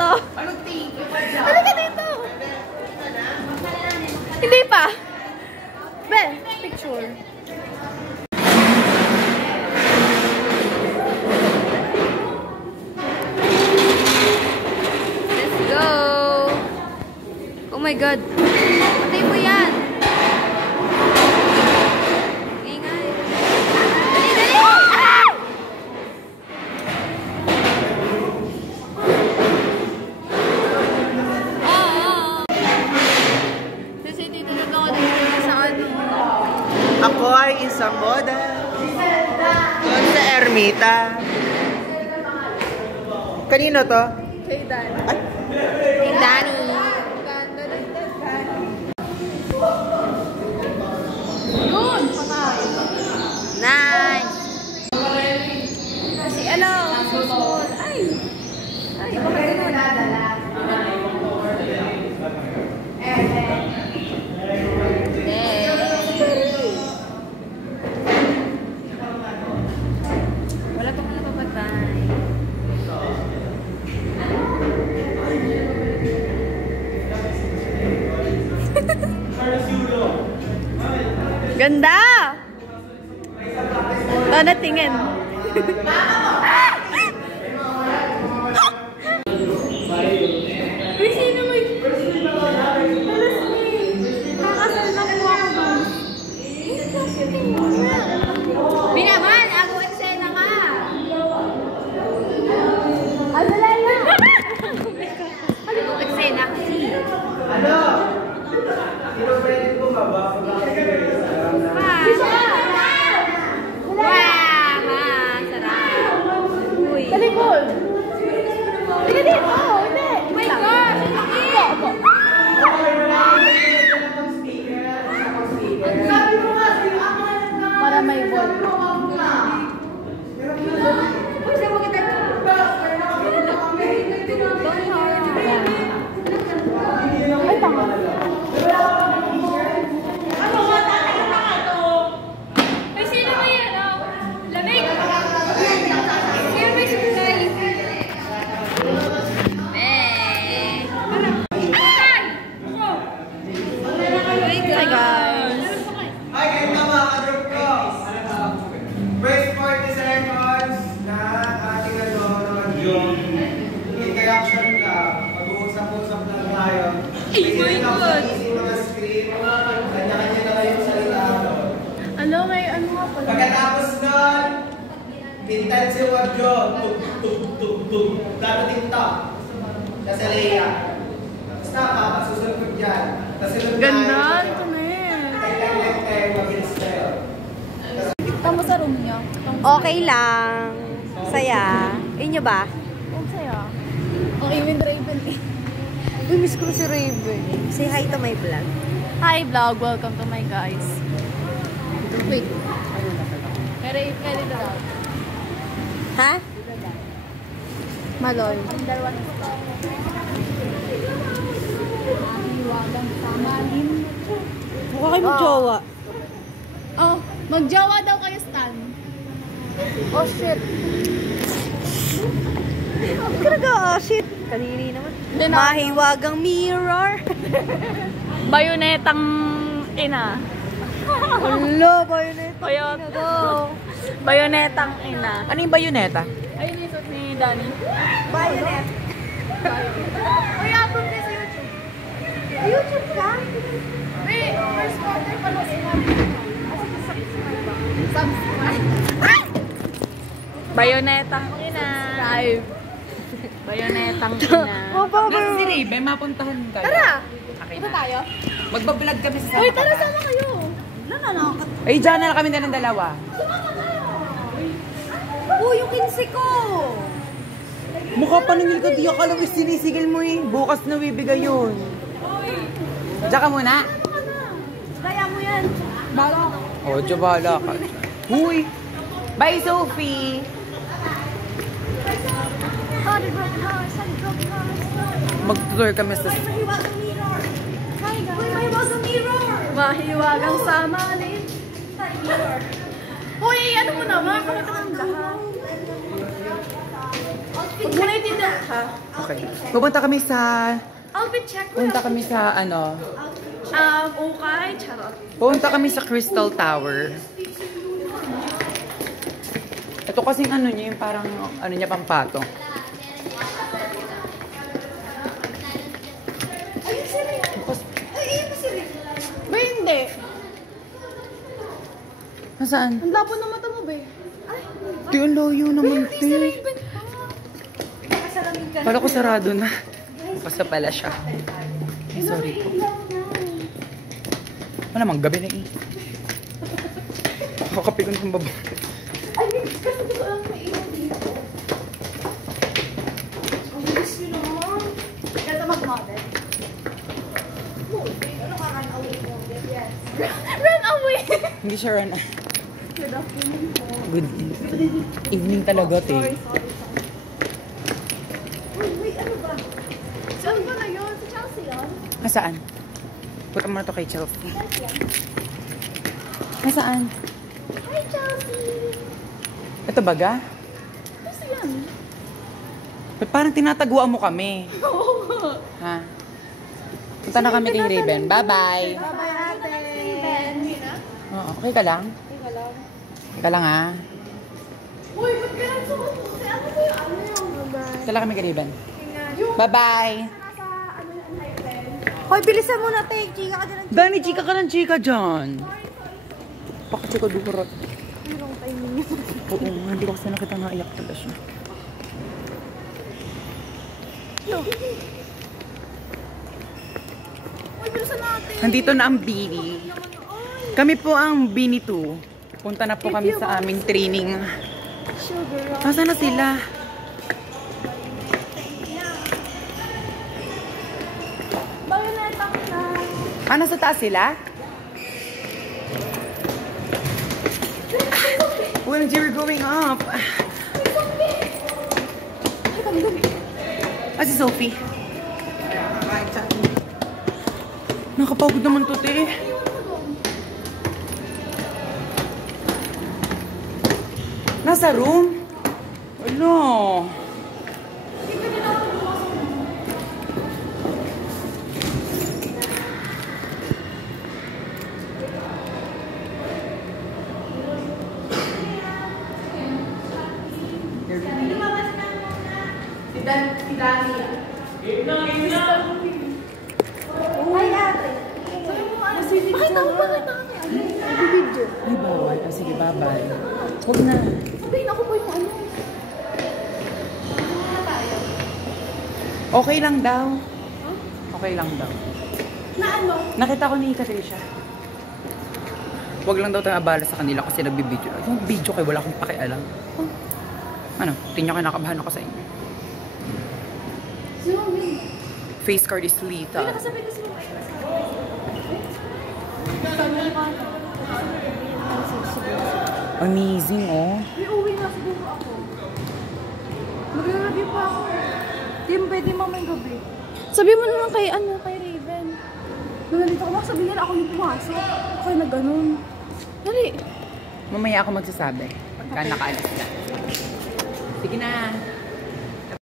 to. Halika dito. Hindi pa. Be, picture. Let's go. Oh my God. Patay mo yan. Ingay. Dali, dali. Ah! Kasi tinulog ako dito sa ano. Ako ay isang model. Doon sa Ermita. Kanino to? Kay Danny. Ay. Kay Danny. Yun! Patay. Nice! Kasi ano, susunod. Ay! Ay, baka ganun. Wala pa kong napapatay. Ganda! Tana tingin. Uy, sino mo yung... Talas ni... Nakakasal na kuha ko ba? Binaman! Ako eksena ka! Azalaya! Ano ko eksena kasi? Ano? Sino pwede ko mababa? Talikod! Hindi dito! Hindi! Oh my gosh! Opo! Para may ball. Ay, tanga. Ay, sino ba yan? Lamig! Sino may supply? Hi guys! Hi, kayo na mga ka-drop ko! First 40 seconds na ating nag-yung interaction ka. Mag-uusap-usap lang tayo. My God! Isip mga screen, kanya-kanya na kayong salita. Ano, may ano nga pala? Pagkatapos nun, pintan si Wadjo. Tug-tug-tug-tug. Darating to. Kasi Leia. Basta ka, masusunod ko dyan. Ganda! Ito na Tama sa room niya. Okay lang. Saya. Inyo ba? Ang saya. Ang Ewan Raven eh. Uy, miss ko si Raven. Say hi to my vlog. Hi vlog! Welcome to my guys. Wait. Pwede na daw. Ha? Maloy. Ang dalawa na sa Mahiwagang samahin. Mukha kayo mag-jowa. Oh, mag-jowa daw kayo, Stan. Oh, shit. Talaga, oh shit. Kanini naman. Mahiwagang mirror. Bayonetang ina. Hello, bayonetang ina daw. Bayonetang ina. Ano yung bayoneta? Ayun yung suit ni Danny. Bayonet. Uy, upload ka sa YouTube. YouTube ka? Wait, first quarter pa lang sinabi. Subscribe. Bayonetang ina. Subscribe. Bayonetang ina. Nasa si Ray, may mapuntahan ka. Tara! Okay Ito na. tayo? Magbablog kami sa Uy, tara sama kayo. Ay, dyan na kami na ng dalawa. Oh, yung 15 ko. Mukha pa nangil ka, di akala ko sinisigil mo eh. Bukas na bibigay yun. Diyan ka muna. Kaya mo yan. Bala ka. O, diyan bahala ka. Huy! Bye, Sophie! Mag-tour kami sa... Mahiwagang samanin. Uy, ano mo naman? Pakita mo ang lahat. Huwag mo na itinda. ha? Okay. Pupunta kami sa... Outfit check. Pupunta kami sa ano... Okay. Charot. Pupunta kami sa Crystal Tower. Ito kasing ano niya, yung parang ano niya pampato. Ba hindi? Nasaan? Ang labo ng mata mo, be. Di ang layo naman, Hindi si te. Raven. Kala ko sarado na. Basta pala siya. Ay, sorry po. Wala mang gabi na eh. Kakapi ko ng baba. Ay, kasi di ko alam na ilaw dito. Ang bilis yun naman. Ganda mag-model. Ano ka run away mo? Yes. Run away! Hindi siya run. Good evening talaga, te. Wait, ano ba? Saan ba na yun? Sa Chelsea yun? Nasaan? Punta mo na to kay Chelsea. Nasaan? Hi, Chelsea! Ito baga? Kasi yan. Ba't parang tinataguan mo kami? Ha? Punta na kami kay Raven. Bye-bye! Bye-bye, ate! Oo, okay ka lang? Teka lang. Okay ka lang, ha? Uy, ba't ka lang suot? Ano ba yung ano yung bye-bye? Punta lang kami kay Raven. Yung Bye-bye! nasa ano yung highland. Hoy, bilisan mo na, te. Chika ka dyan. Dani, chika ka ng chika dyan. Bakit ko durot? Mayroong timing yun. Oo, hindi ko kasi nakita na iyak pala siya. Uy, bilisan natin. Nandito na ang Bini. Kami po ang Bini 2. Punta na po kami sa aming training. Sugar. Nasaan na sila? Bakit na itak na? Ah, nasa taas sila? When you're going up. Ay, kami. Ah, si Sophie. Nakapagod naman to, te. Nasa room? Ano? Si Dani. Ay, ate. Bakit ako ba nag-video? Ay, bawal. Ah, sige, bye-bye. Huwag na. Sabihin ako po yung ano. Okay lang daw. Okay lang daw. Na ano? Nakita ko ni Katricia. Huwag lang daw tayo abala sa kanila kasi nagbibideo. Yung video kayo, wala akong pakialam. Ano? Tingnan kayo, nakabahan ako sa inyo. Sino yun? Face card is lethal. Nakasabay ko sila. Amazing, oh. May uwi na siguro ako. Mag-review pa ako. Di mo pwede mamayang gabi. Sabi mo naman kay Raven. Nung nandito ako, sabi nila ako yung pumasok. Ako yung nag-ganon. Dali. Mamaya ako magsasabi pagka nakaalis ka. Sige na.